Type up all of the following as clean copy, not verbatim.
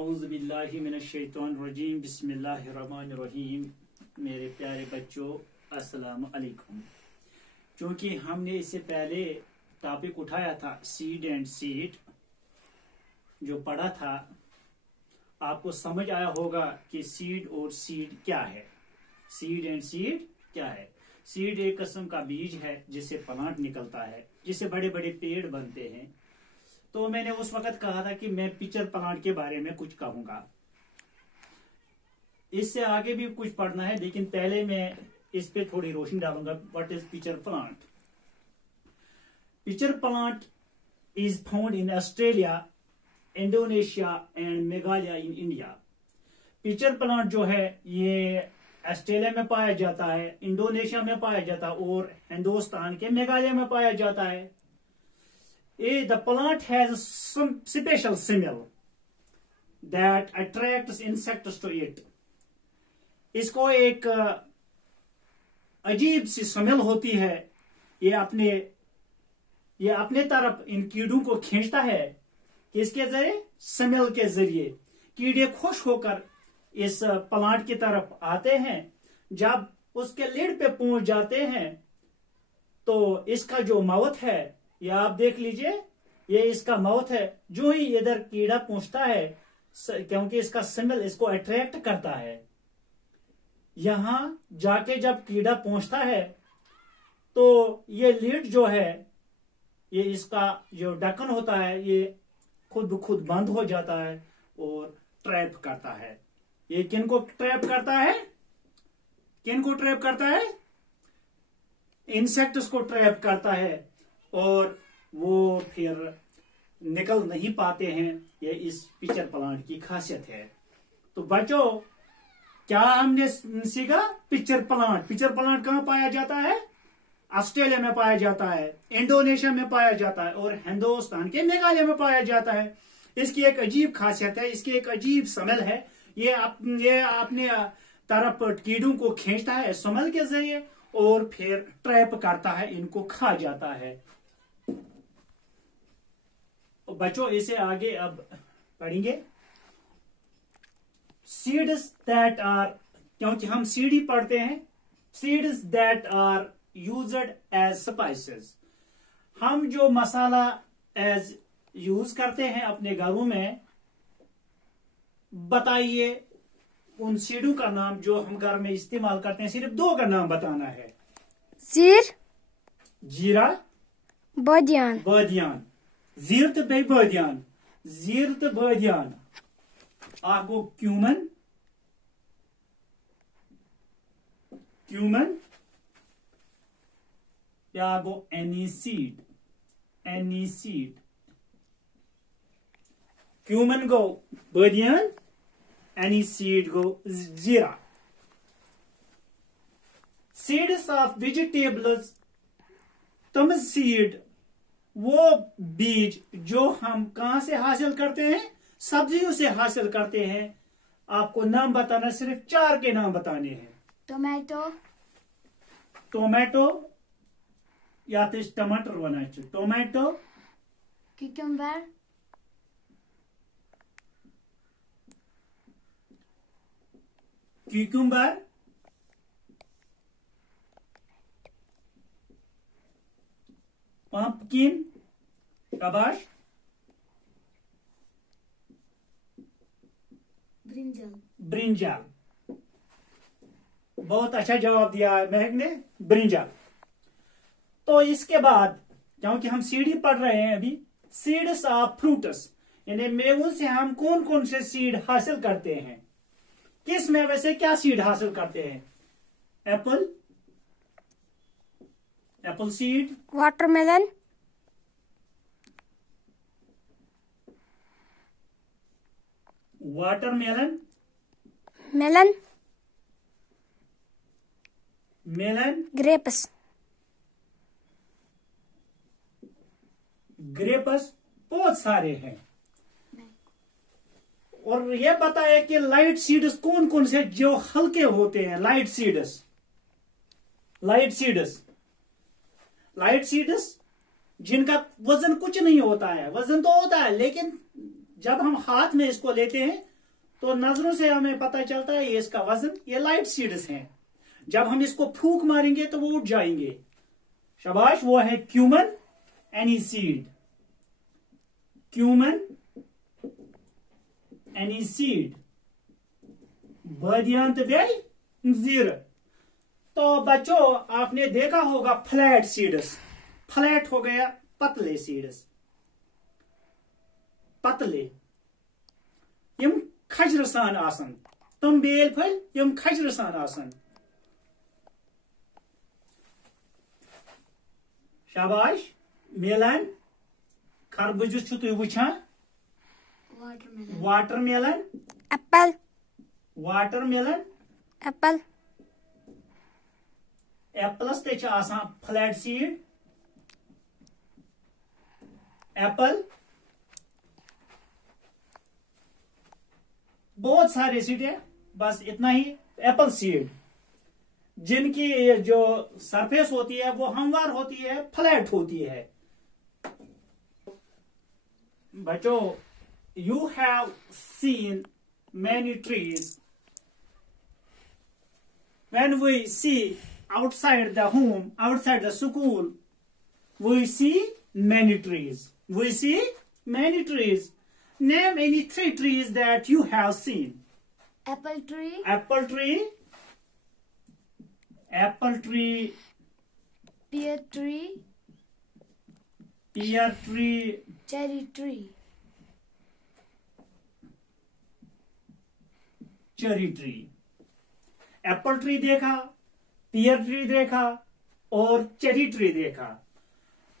औज़ुबिल्लाहि मिनश्शैतानिर्रजीम बिस्मिल्लाहिर्रहमानिर्रहीम। मेरे प्यारे बच्चों, अस्सलाम अलैकुम। क्योंकि हमने इससे पहले टॉपिक उठाया था सीड एंड सीड, जो पढ़ा था, आपको समझ आया होगा कि सीड और सीड क्या है। सीड एंड सीड क्या है? सीड एक किस्म का बीज है जिससे प्लांट निकलता है, जिससे बड़े बड़े पेड़ बनते हैं। तो मैंने उस वक्त कहा था कि मैं पिचर प्लांट के बारे में कुछ कहूंगा। इससे आगे भी कुछ पढ़ना है, लेकिन पहले मैं इस पे थोड़ी रोशनी डालूंगा। What is pitcher plant? Pitcher plant is found in Australia, Indonesia and Meghalaya in India. Pitcher plant जो है ये ऑस्ट्रेलिया में पाया जाता है, इंडोनेशिया में पाया जाता है और हिंदुस्तान के मेघालय में पाया जाता है। The plant has some special smell that attracts insects to it. इसको एक अजीब सी स्मेल होती है। ये अपने तरफ इन कीड़ों को खींचता है। किसके जरिए? स्मेल के जरिए। कीड़े खुश होकर इस प्लांट की तरफ आते हैं। जब उसके लीड पे पहुंच जाते हैं तो इसका जो माउथ है, ये आप देख लीजिए, ये इसका माउथ है। जो ही इधर कीड़ा पहुंचता है, क्योंकि इसका स्मेल इसको अट्रैक्ट करता है, यहां जाके जब कीड़ा पहुंचता है तो ये लीड जो है, ये इसका जो ढक्कन होता है, ये खुद ब खुद बंद हो जाता है और ट्रैप करता है। ये किनको ट्रैप करता है? किनको ट्रैप करता है? इंसेक्ट्स को ट्रैप करता है और वो फिर निकल नहीं पाते हैं। ये इस पिचर प्लांट की खासियत है। तो बच्चों, क्या हमने सीखा? Pitcher plant. पिचर प्लांट कहां पाया जाता है? ऑस्ट्रेलिया में पाया जाता है, इंडोनेशिया में पाया जाता है और हिंदुस्तान के मेघालय में पाया जाता है। इसकी एक अजीब खासियत है, इसकी एक अजीब स्मेल है। ये अपने तरफ कीड़ों को खींचता है स्मेल के जरिए और फिर ट्रैप करता है, इनको खा जाता है। बच्चों, इसे आगे अब पढ़ेंगे। सीड्स दैट आर, क्योंकि हम सीड ही पढ़ते हैं। Seeds that are used as spices. हम जो मसाला एज यूज करते हैं अपने घरों में, बताइए उन सीडों का नाम जो हम घर में इस्तेमाल करते हैं। सिर्फ दो का नाम बताना है। Zir, जीरा, badian, badian. Zirt bij badian. Zirt badian. Ako cumin. Cumin. या गो aniseed. Aniseed. Cumin go badian. Aniseed go zira. Seeds of vegetables. तुम सीड, वो बीज जो हम कहां से हासिल करते हैं? सब्जियों से हासिल करते हैं। आपको नाम बताना, सिर्फ 4 के नाम बताने हैं। tomato, टोमेटो, या तो टमाटर बना। टोमेटो, cucumber, क्यूकम्बर, पंपकिन, शाबाश, brinjal, ब्रिंजल। बहुत अच्छा जवाब दिया है महक ने, ब्रिंजल। तो इसके बाद, क्योंकि हम सीड ही पढ़ रहे हैं अभी, सीड्स ऑफ फ्रूट्स, यानी मेवों से हम कौन कौन से सीड हासिल करते हैं? किस मेवे से क्या सीड हासिल करते हैं? Apple, apple seed, watermelon, watermelon, melon, melon, grapes, grapes, बहुत सारे हैं। और यह बताए कि लाइट सीड्स कौन कौन से जो हल्के होते हैं? Light seeds, light seeds, light seeds जिनका वजन कुछ नहीं होता है। वजन तो होता है, लेकिन जब हम हाथ में इसको लेते हैं तो नजरों से हमें पता चलता है ये इसका वजन, ये लाइट सीड्स हैं। जब हम इसको फूंक मारेंगे तो वो उठ जाएंगे। शाबाश, वो है क्यूमन एनीसीड। क्यूमन एनीसीड, बादियान तो जीर। तो बच्चों आपने देखा होगा फ्लैट सीड्स, फ्लैट हो गया पतले सीड्स, पतले यम खजर सान आसन, तम बेल फल यम खजर सान आसन। शाबाश, मेलन, खरबूज छु तुम वुछान, watermelon, Apple, watermelon, Apple, apples ते आसान फ्लैट सीड, एप्पल, बहुत सारे सीड है, बस इतना ही। एप्पल सीड जिनकी जो सरफेस होती है वो हमवार होती है, फ्लैट होती है। बच्चों, you have seen many trees. When we see outside the home, outside the school, we see many trees. We see many trees. Name any 3 trees that you have seen. apple tree, Apple tree, apple tree, pear tree, pear tree, cherry tree, cherry tree. Apple tree देखा, पियर tree देखा और cherry tree देखा।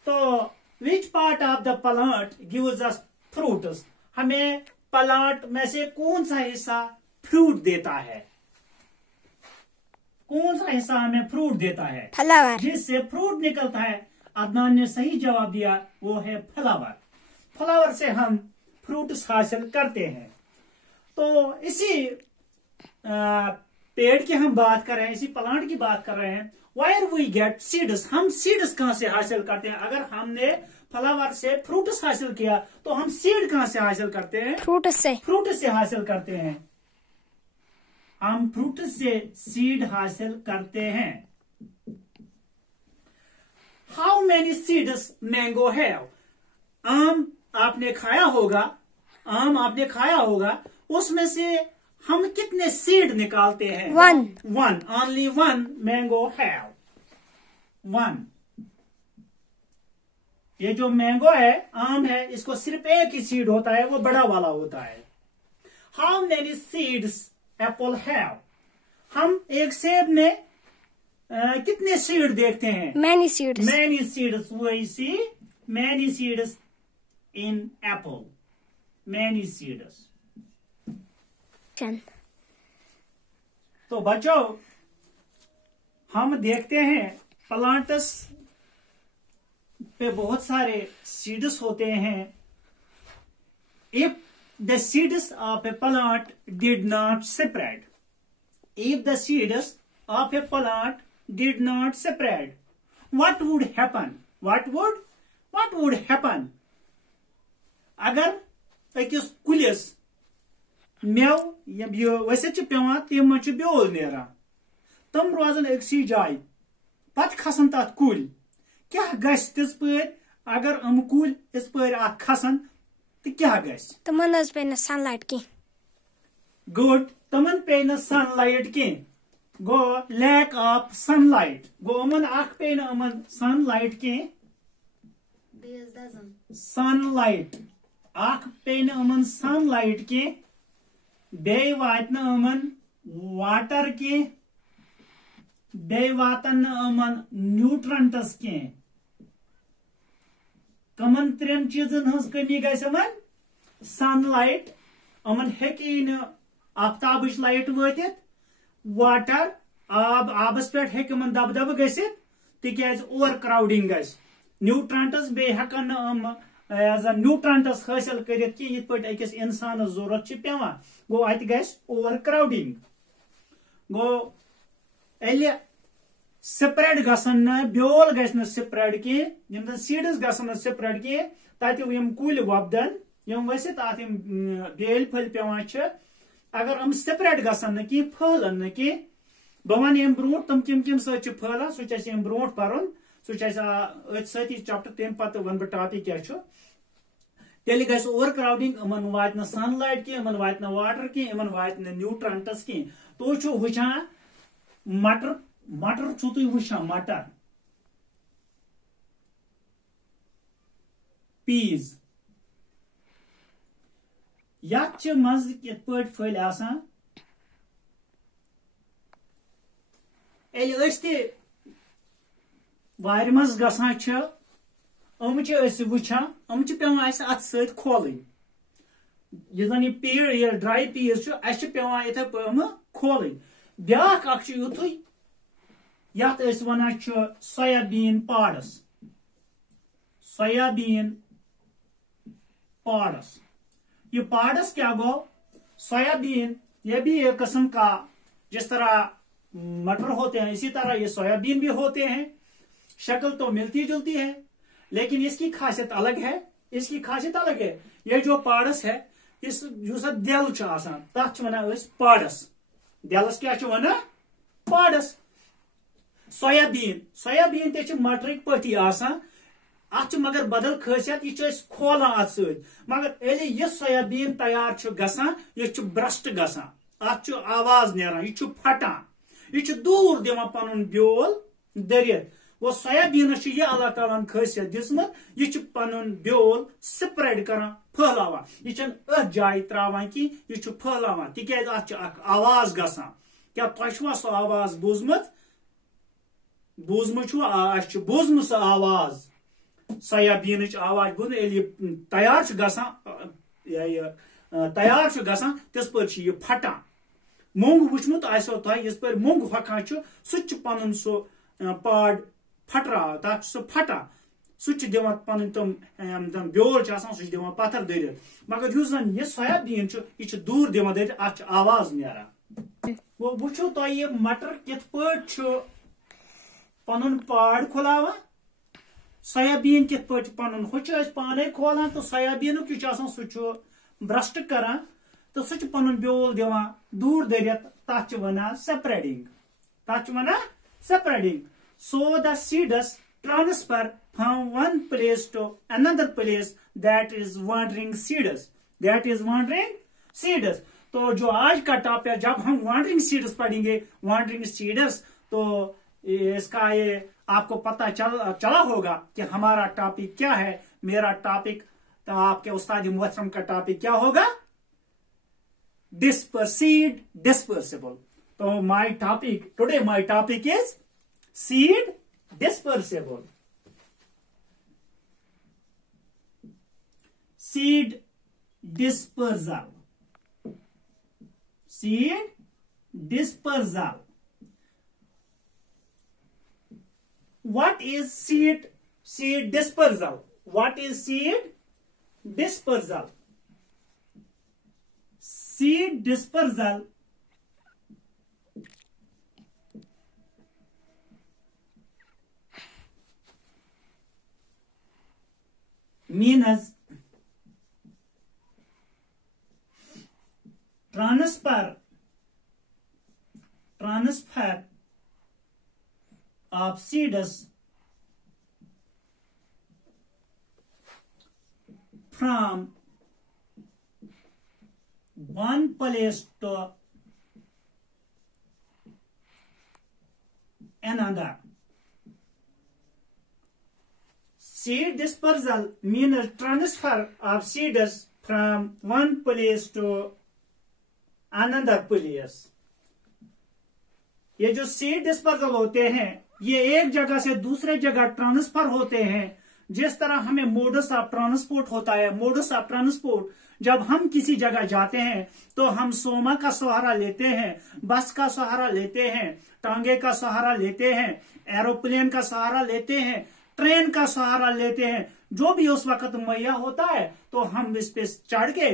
तो which part of the plant gives us fruits? हमें plant में से कौन सा हिस्सा फ्रूट देता है? कौन सा हिस्सा हमें फ्रूट देता है? फ्लावर, जिससे फ्रूट निकलता है। अदनान ने सही जवाब दिया, वो है फ्लावर। फ्लावर से हम फ्रूट्स हासिल करते हैं। तो इसी पेड़ की हम बात कर रहे हैं, इसी प्लांट की बात कर रहे हैं। वायर वी गेट सीड्स, हम सीड्स कहां से हासिल करते हैं? अगर हमने फ्लावर से फ्रूट्स हासिल किया तो हम सीड कहां से हासिल करते हैं? फ्रूट से, फ्रूट से हासिल करते हैं। हम फ्रूट से सीड हासिल करते हैं। How many seeds mango have? आम आपने खाया होगा, आम आपने खाया होगा, उसमें से हम कितने सीड निकालते हैं? 1, वन, ओनली 1 मैंगो हैव, 1। ये जो मैंगो है, आम है, इसको सिर्फ एक ही सीड होता है, वो बड़ा वाला होता है। How many seeds Apple have? हम एक सेब में कितने सीड देखते हैं? many seeds, Many seeds. We see many seeds in apple. Many seeds. तो बच्चों, हम देखते हैं प्लांट्स पे बहुत सारे सीड्स होते हैं। If the seeds of a plant did not spread, if the seeds of a plant did not spread, what would happen? What would happen? अगर अकिस कुलिस मेव वैसे पेवान तम ब्योल नेरान, तम रोजन अक्सी जाय, पत खसन तथ कुल, क्या गस तिस पर? अगर कुल इस पर खसन तो क्या गस? तमन पे न सनलाइट की, गुड, तमन पे न सनलाइट की, गो लैक ऑफ सनलाइट, गो अमन पे न अमन सनलाइट की, सनलाइट पे न अमन सनलाइट की, बे वात न अमन वाटर की, बे वातन न अमन न्यूट्रंटस की। कमन 3 चीजन हज कमी गस अमन? सनलाइट, अमन हेकी न आफ्ताबच लाइट वतित, वाटर, आब, आबस पे हेक अमन दबदब गसित, तिक्याज ओवर क्राउडिंग गस। न्यूट्रंटस बे हेकन न न्यूट्रंटस हासिल करित कि यित पट अकिस इंसान जरूरत छ पेवान, गो अत गस ओवर क्राउडिंग। गो एल स्प्रेड गसन न, ब्योल गस न स्प्रेड की, यम सीड्स गसन न स्प्रेड की, तत यम कुल वपदन, यम वसित अत बेल फल पेवान छ, अगर हम सेपरेट गसन न कि फहलन न कि बह वन अम ब्रो तम किम किम सह फहलान सह अम ब्रो पर्न सह सती चैप्टर तम पे वन बह टॉपिक क्या तेल गस ओवर क्राउडिंग इन वात सनलाइट की वात वाटर की वात न्यूट्रंटस की तो वुचान मटर मटर तुम वुचान मटर पीज यथ मज कित पे फल आसान वार मज गसान वुचान पेवान अत सत खोल यह पीर यह ड्राई पीज पेवान इथे खोल ब्या युथ यथ वन सोयाबीन पॉड्स सोयाबीन पॉड्स ये पॉड्स क्या गो सोयाबीन ये भी एक किस्म का जिस तरह मटर होते हैं इसी तरह ये सोयाबीन भी होते हैं शक्ल तो मिलती जुलती है लेकिन इसकी खासियत अलग है इसकी खासियत अलग है ये जो पॉड्स है इस दिल तथ वन पॉड्स दिलस क्या वन पॉड्स सोयाबीन सोयाबीन ते मटरिक पटी अत मगर बदल खासियत यह खोलान अत सत मगर यह सोयाबीन तैयार गसान यह ब्रस्ट गसान अत आवाज नेरान यह फटान यह दूर दिवान पन ब्योल दरित वो सोयाबीन यह अल्लाह ताला खासियत दिसमत यह पन ब्योल स्प्रेड कर फहलावान यह अथ जाय त्रावान कि यह फहलावान तिकाज अत आवाज गसान क्या तुम सो आवाज बोजमत बोजम सो आवाज सोयाबीन आवाज बोज तैयार गसान तैयार गसान तिस पे यह फटान मोंग वुचमुत आसो तह इस पर मोंग हकान सह पन सो पाड फटरा तथ सह फटान सह दिवान पन तम ब्योल सह दिवान पत्थर दरित मगर युस जन यह सोयाबीन यह दूर दिवान दरित अत आवाज नेरान वो वुचो तह यह मटर कित पे पन पाड खुलावान सोयाबीन कित पे पन पाने खोलान तो सोयाबीन सह ब्रस्ट करान तो सह पन ब्योल दिवान दूर दरित तथ वनान separating so the seeds transfer from one place to another place that is wandering seeds तो जो आज का टॉपिक जब हम वांडरिंग सीड्स पढ़ेंगे वांडरिंग सीड्स तो इसका ये आपको पता चला होगा कि हमारा टॉपिक क्या है मेरा टॉपिक तो आपके उस्ताद मोहतरम का टॉपिक क्या होगा सीड डिस्पर्सिबल तो my topic is seed dispersible seed dispersal what is seed dispersal seed dispersal means transfer of seeds from one place to another. Seed dispersal means transfer of seeds from one place to another place. ये जो seed dispersal होते हैं ये एक जगह से दूसरे जगह ट्रांसफर होते हैं जिस तरह हमें मोडस ऑफ ट्रांसपोर्ट होता है मोडस ऑफ ट्रांसपोर्ट जब हम किसी जगह जाते हैं तो हम सोमा का सहारा लेते हैं बस का सहारा लेते हैं टांगे का सहारा लेते हैं एरोप्लेन का सहारा लेते हैं ट्रेन का सहारा लेते हैं जो भी उस वक्त मुहैया होता है तो हम इस पे चढ़ के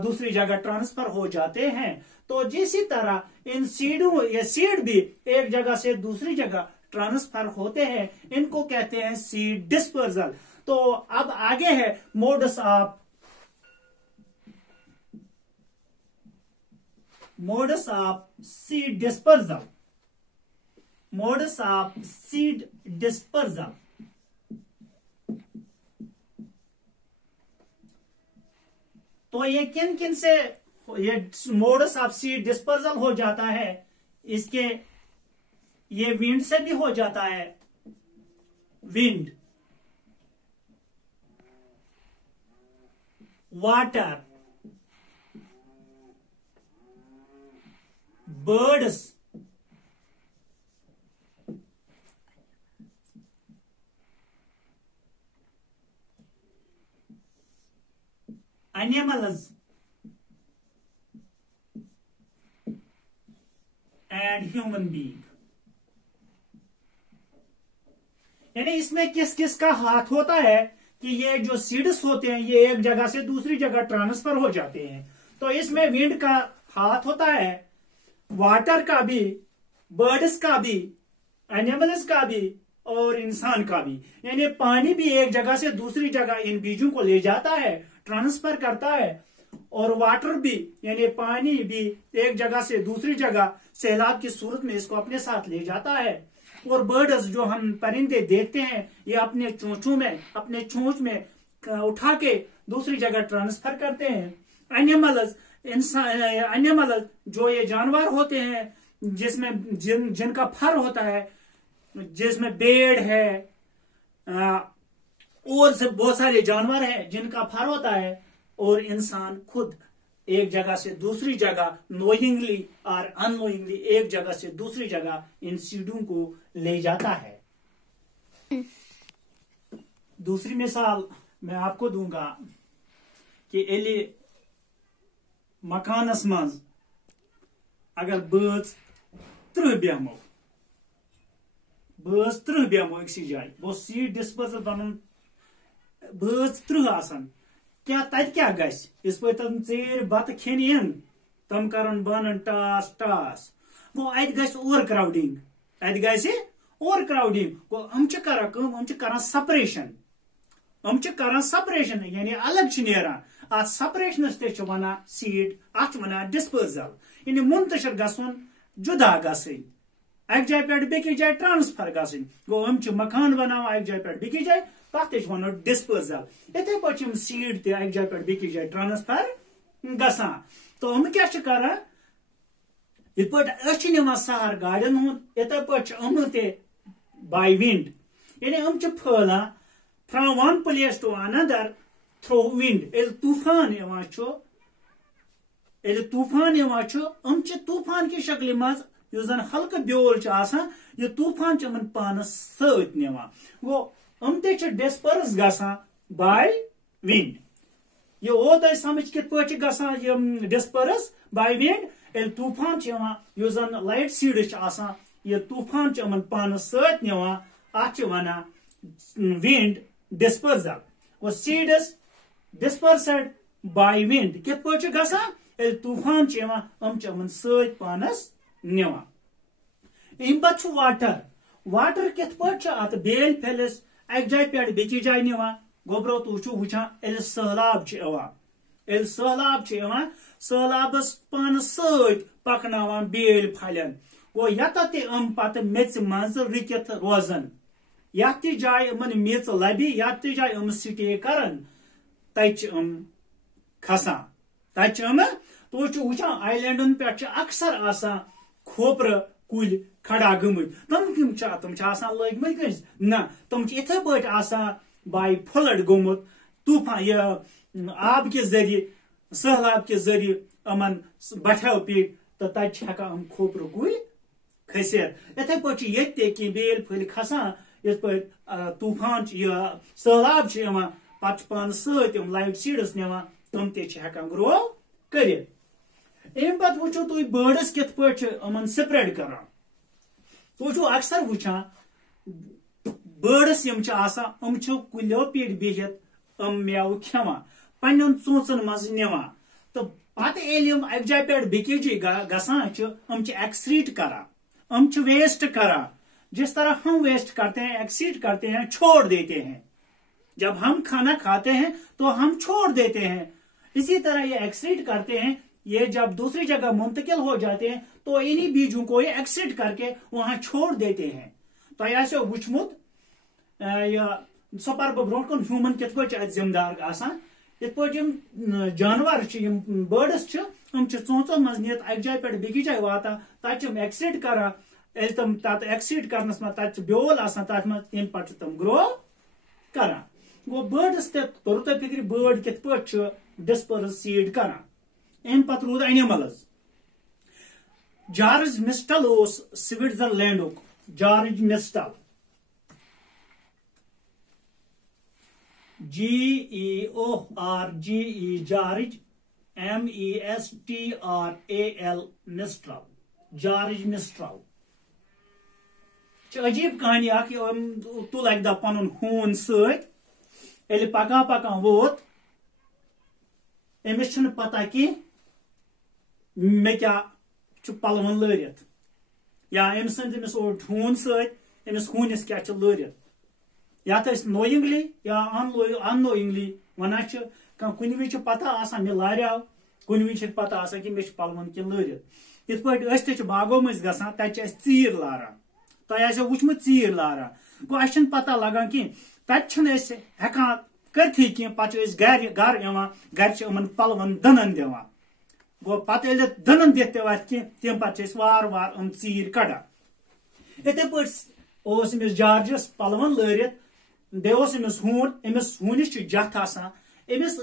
दूसरी जगह ट्रांसफर हो जाते हैं तो जिसी तरह इन सीडों ये सीड भी एक जगह से दूसरी जगह ट्रांसफर होते हैं इनको कहते हैं सीड डिस्पर्सल तो अब आगे है modes of modus of seed dispersal. Modus of seed dispersal. तो ये किन किन से ये मोडस ऑफ सीड डिस्पर्सल हो जाता है? इसके ये विंड से भी हो जाता है, wind, water, birds, animals and human being. यानी इसमें किस किस का हाथ होता है कि ये जो सीड्स होते हैं ये एक जगह से दूसरी जगह ट्रांसफर हो जाते हैं। तो इसमें विंड का हाथ होता है, वाटर का भी, बर्ड्स का भी, एनिमल्स का भी और इंसान का भी। यानी पानी भी एक जगह से दूसरी जगह इन बीजों को ले जाता है, ट्रांसफर करता है, और वाटर भी यानी पानी भी एक जगह से दूसरी जगह सैलाब की सूरत में इसको अपने साथ ले जाता है। और बर्ड्स जो हम परिंदे देखते हैं ये अपने चोंचों में, अपने चोंच में उठा के दूसरी जगह ट्रांसफर करते हैं। एनिमल्स, एनिमल्स जो ये जानवर होते हैं जिसमें जिनका फर होता है, जिसमें भेड़ है और से बहुत सारे जानवर हैं जिनका फर होता है, और इंसान खुद एक जगह से दूसरी जगह नोइंगली और अननोइंगली एक जगह से दूसरी जगह इन सीडों को ले जाता है। दूसरी मिसाल मैं आपको दूंगा कि एली मकानस मज अगर बज 30 बेहमो, बज 30 बेहमो एक जाए, वो सीड डिस्पर्सल बन बज 30 आसन, क्या तत क्या गस इस पे तम चेर बत खेन इन तम करन बनन टास टास गो अत गस ओवर क्राउडिंग, अत गस ओवर क्राउडिंग गो हम च करा कम, हम च करा सेपरेशन, हम च करा सेपरेशन यानी अलग छ नेरा। आ सेपरेशनस ते छ वना सीड, अत वना डिस्पर्सल, यानी मुंतशिर गसन, जुदा गसन, एक जाय पे बेकि जाय ट्रांसफर गसन। गो हम च मकान बनावा एक जाय पे बेकि जाय, तथ वो डिस्पर्सल। इथे पे सीड ते एक जाय पे बेकि जाय ट्रांसफर गसान। तो हम क्या करान इत पे निवान सहर गाड़ियन हुंद, इथे पे ते बाय विंड, यानी हम फैलान from one place to another through wind. एल तूफान हम तूफान की शक्ल मज जन हल्क ब्योल यह तूफान पानस सत निवान। गो हम ते डिस्पर्स गसान बाय विंड। ये ओ तुम समझ कित पे गसान डिस्पर्स बाय विंड, एल तूफान जन लाइट सीड यह तूफान पानस सत निवान, अत वना विंड डिस्पर्सल। वो सीड्स डिस्पर्सड बाय विंड कित पे गसान, एल तूफान हम सत पानस निवान। अम पे वाटर, वाटर कित पे अत बेल फैलिस एक जाय पे बेकि जाय निवान। गोब्रो तुम वुचान एल सहलाब एल सहलाब सहलाबस पान सत पकनावान बेल फलन। गो यत पे मेच मज रुकित रोजन, यत जाय मेच लबि, यत जाय स्टे करन, तम खसान, तुम वुचान आइलैंडन पे अक्सर आसान खोपर कुल खड़ा गमत। तम लगमत ना, तम इथे पे बाय फ्लड गोमुत, तूफान यह आब के जरिए, सहलाब के जरिए अमन बठाव पीट, तो तम खोपर कुल खसित। इथे पे ये बेल फल खसान, इस पे तूफान यह सहलाब पे पान सत लाइट सीड्स निवान, तम तेकान ग्रो कर। अम पे वो तुम बर्ड्स कित पे स्प्रेड करान। तुम अक्सर वुचान बर्ड्स यम कुलो पे बिहित मेव खेवान, पन्न चोचन मज निवान। तो पत एक जाय पे बेकि जाय गसान एक्सक्रीट करान, हम वेस्ट करान। जिस तरह हम वेस्ट करते हैं, एक्सक्रीट करते हैं, छोड़ देते हैं। जब हम खाना खाते हैं तो हम छोड़ देते हैं, इसी तरह ये एक्सक्रीट करते हैं ये जब दूसरी जगह मुंतकिल हो जाते हैं तो इन्हीं बीजों को ये एक्सिड करके वहां छोड़ देते हैं। तो यह वुचमुत सो पर ब्रोट कुन ह्यूमन कित पे जिम्मेदार आसान इत पे जानवर बर्ड्स चोचो मज नीत अक जाय पे बेकि जाय वाता तत एक्सिड करा तम तत एक्सिड करनस मज तत ब्योल आसान तत मज तम पे तम ग्रो करा गो बर्ड्स तोर तुम फिक्र बर्ड कित पे डिस्पर्स सीड करा अम पत रूद animals George Mestral Switzerland George Mestral GEORGE George MESTRAL Mestral George Mestral अजीब कहानी तुल अक दह पन खून सत पका पका वोत अमिस पता कि मे क्या पलवन लरित या अम समिस ओर खून समिस खूनिस क्या लरित या नोइंगली या अनोइंगली वन कुन वि पता आसान मे लार्याव कुन वि पता आसान कि मे पलवन कि लरित इत पे बागों मज गसान तत चीर लारान तुह वुचमुत चीर लारान गो अस पता लगान कि तत हेकान करथी कह पे गर गर पलवन दनन दिवान गो पे दनन दिथ ते वत कह तम पे वार वार चीर कड़ान इथे पे जॉर्जस पलवन लरित बेस हून अमिस हूनिस जथ आसान अमिस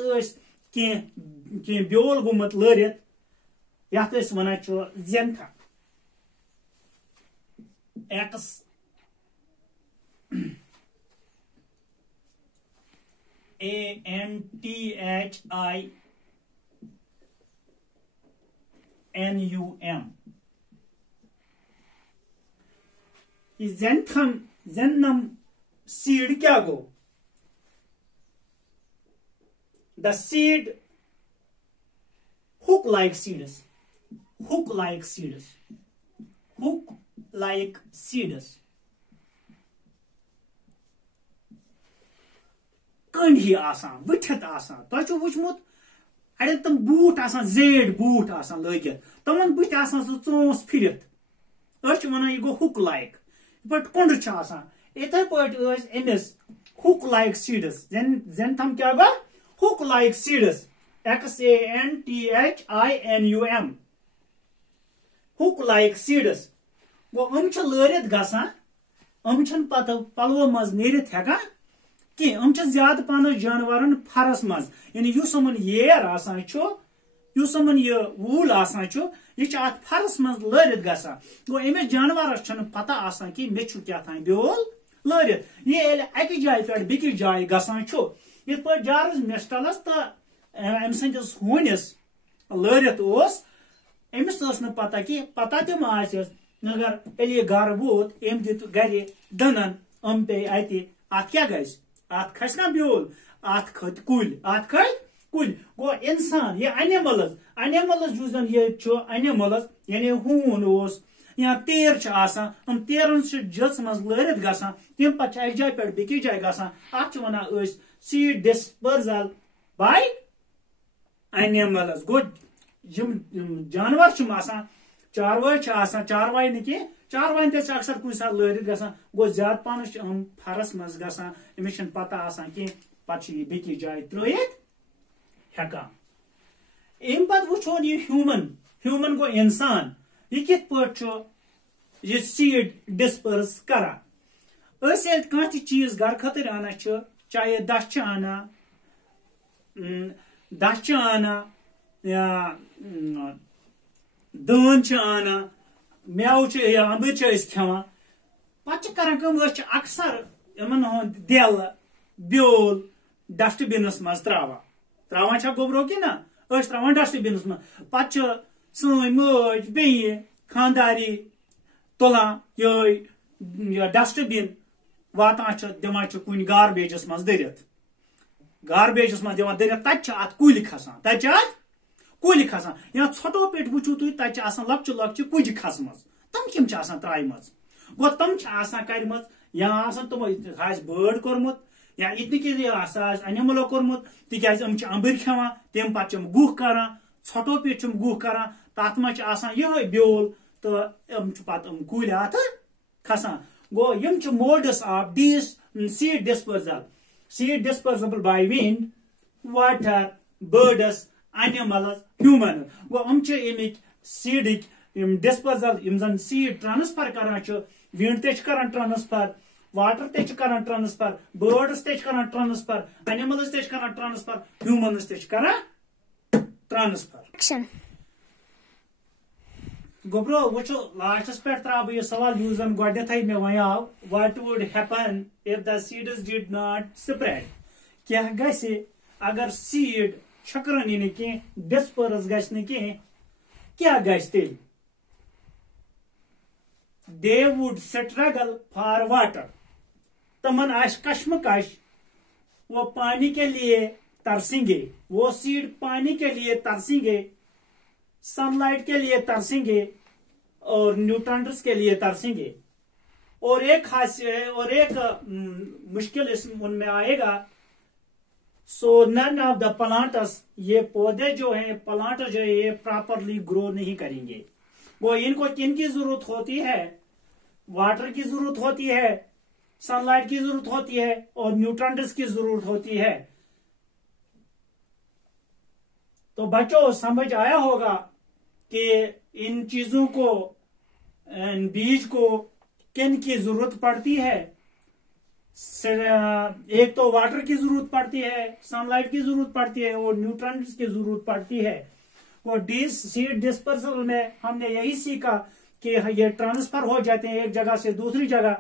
कह ब्योल गुमत लरित यथ वन जेंथा एक्स ANTHINUM जेनम सीड क्या go the seed hook like seeds कंड ही आसान वथित आसान तुम वुचमुत अड़े तम बूट आसान जेड बूट आसान लगित तमन बुत आसान सो चोंस फिरत अस वन यह गो हुक लाइक पे कुंड आसान इथे पे अमिस हुक लाइक सीड्स जेनथम क्या गो hook like seeds XANTHINUM hook like seeds गो लरित गसान पत पलवो मज नेरित हेकान कह ज्यादा पन जानवर फरस मज यानी येर आसान युस यह वूल आसान यह अत फरस मज लरित गसान गो अमिस जानवरस पता आसान कि मे क्या ब्योल लरित यह अकि जाय पे बेकि जाय गसान इत पे जॉर्ज मिस्टलस तो अम सस हूनिस लरित अमिस पता कि पता तम मगर ये गर वोत अम दित गर दनन पे अत क्या गस अत खस ना ब्योल अत खत कुल गो इंसान ये एनिमल्स जुस एनिमल्स यानी हून या तेर आसान तेरन जस मज लरित गसान तम पे अक जाय पे बेकि जाय गसान अत वन सीड डिस्पर्सल बाय एनिमल्स गो जानवर आसान चारवाई चारवाई न कह चारवाइन ते अक्सर कुछ सात लरित गसान गो ज्यादा पन फरस मज गसान अमिस पता आसान कि पे बेकि जाय त्रित हेकान अम पे वो यह ह्यूमन गो इंसान यह कित पे सीड डिस्पर्स करान कह चीज गर खतर आना चाहे दछ आना या दान आना मेव अंबर खेवान पे कर अक्सर इन दिल ब्योल डस्टबिनस मज त्रावान गोबरो कि ना त्रावान डस्टबिनस मज पे सन मज बे खानदारी तुलान ये डस्टबिन वातान दिवान कुन गार्बेजस मज दरित दिवान दरित तत कुल खसान या छोटो पे वुचु तुम तत लक्चु लक्चु कुज खसमज तम कम त्रायम गो तम कर्म या तमो बर्ड कोर्मुत या इतने कि एनिमलो कोर्मुत तिक अंबर खेवान तम पे गुह करान छटो पे गुह करान तथ मह ये ब्योल तो पत कुल अत खसान गो यम modes of these seed disposal by wind water birds animals human गो अमिक सीडिक डिस्पोजल जन सीड ट्रांसफर करान विंड ते ट्रांसफर वाटर ते ट्रांसफर बर्ड्स ते ट्रांसफर एनिमल्स ते ट्रांसफर ह्यूमन्स ते ट्रांसफर गोब्रो वो लास्टस पे त्रा बह सवाल यूज जन गोडे मे वन आव what would happen if the seeds did not spread क्या गसे अगर सीड छकरन इन कह डिस्पर्स गि कह क्या गल they would struggle for water तमन कश्मकश वो पानी के लिए तरसेंगे वो सीड पानी के लिए तरसेंगे सनलाइट के लिए तरसेंगे और न्यूट्रिएंट्स के लिए तरसेंगे और एक मुश्किल उनमें आएगा सो नन ऑफ द प्लांट्स ये पौधे जो हैं प्लांट जो है ये प्रॉपरली ग्रो नहीं करेंगे वो इनको किनकी जरूरत होती है वाटर की जरूरत होती है सनलाइट की जरूरत होती है और न्यूट्रिएंट्स की जरूरत होती है तो बच्चों समझ आया होगा कि इन चीजों को इन बीज को किन की जरूरत पड़ती है एक तो वाटर की जरूरत पड़ती है सनलाइट की जरूरत पड़ती है और न्यूट्रिएंट्स की जरूरत पड़ती है और सीड डिस्पर्सल में हमने यही सीखा कि ये ट्रांसफर हो जाते हैं एक जगह से दूसरी जगह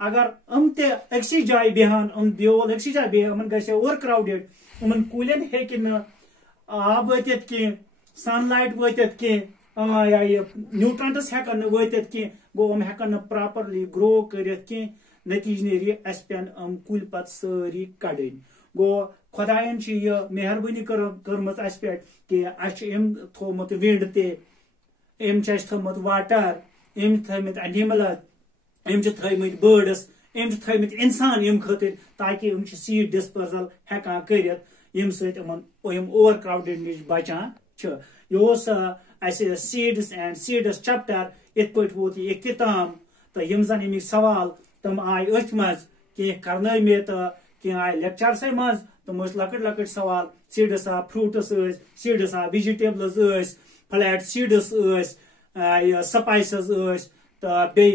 अगर हम ते अक्सी जाय बेहान हम ब्योल अक्सी जाय बेहान गसे ओवर क्राउडेड उमन कुलन हेक न आब वतित कि सनलाइट वतित कि न्यूट्रिएंट्स हेकन वतित कि गो हम हेकन प्रॉपरली ग्रो करित कि नतीज नेरी अस पेन कुल पत सारी कड़न गो खुदायन ये मेहरबानी कर्मत अस पे कि अस थोमुत विंड ते थोमुत वाटर थोमुत एनिमल्स थोमुत बर्ड्स थोमुत इंसान यम खतर ताकि सीड डिस्पोजल हेकान करित यम सम ओवर क्राउडेड नश बचान यह सीड्स एंड सीड्स चैप्टर इत पे वोत यह किताब तो यम जन अमिक सवाल तम आय अथ मज कह कर मे तो कह आय लेक्चरस मज तम लकट लकट सवाल seeds fruits seeds vegetables flat seeds spices तो बे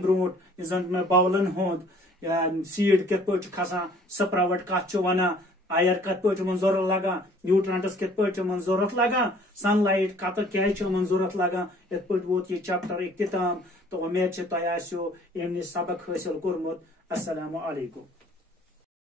ब्रोट जन मे बाउलन हुंद सीड कित पे खसान स्प्राउट कत वन आयर कत पे जरूरत लगा न्यूट्रिएंट्स कित पे जरूरत लगा सनलाइट कत क्या जरूरत लगा इत पे वोत यह चैप्टर इख्तिताम तो उम्मीद तह सबक हासिल कोर्मुत। अस्सलामु अलैकुम।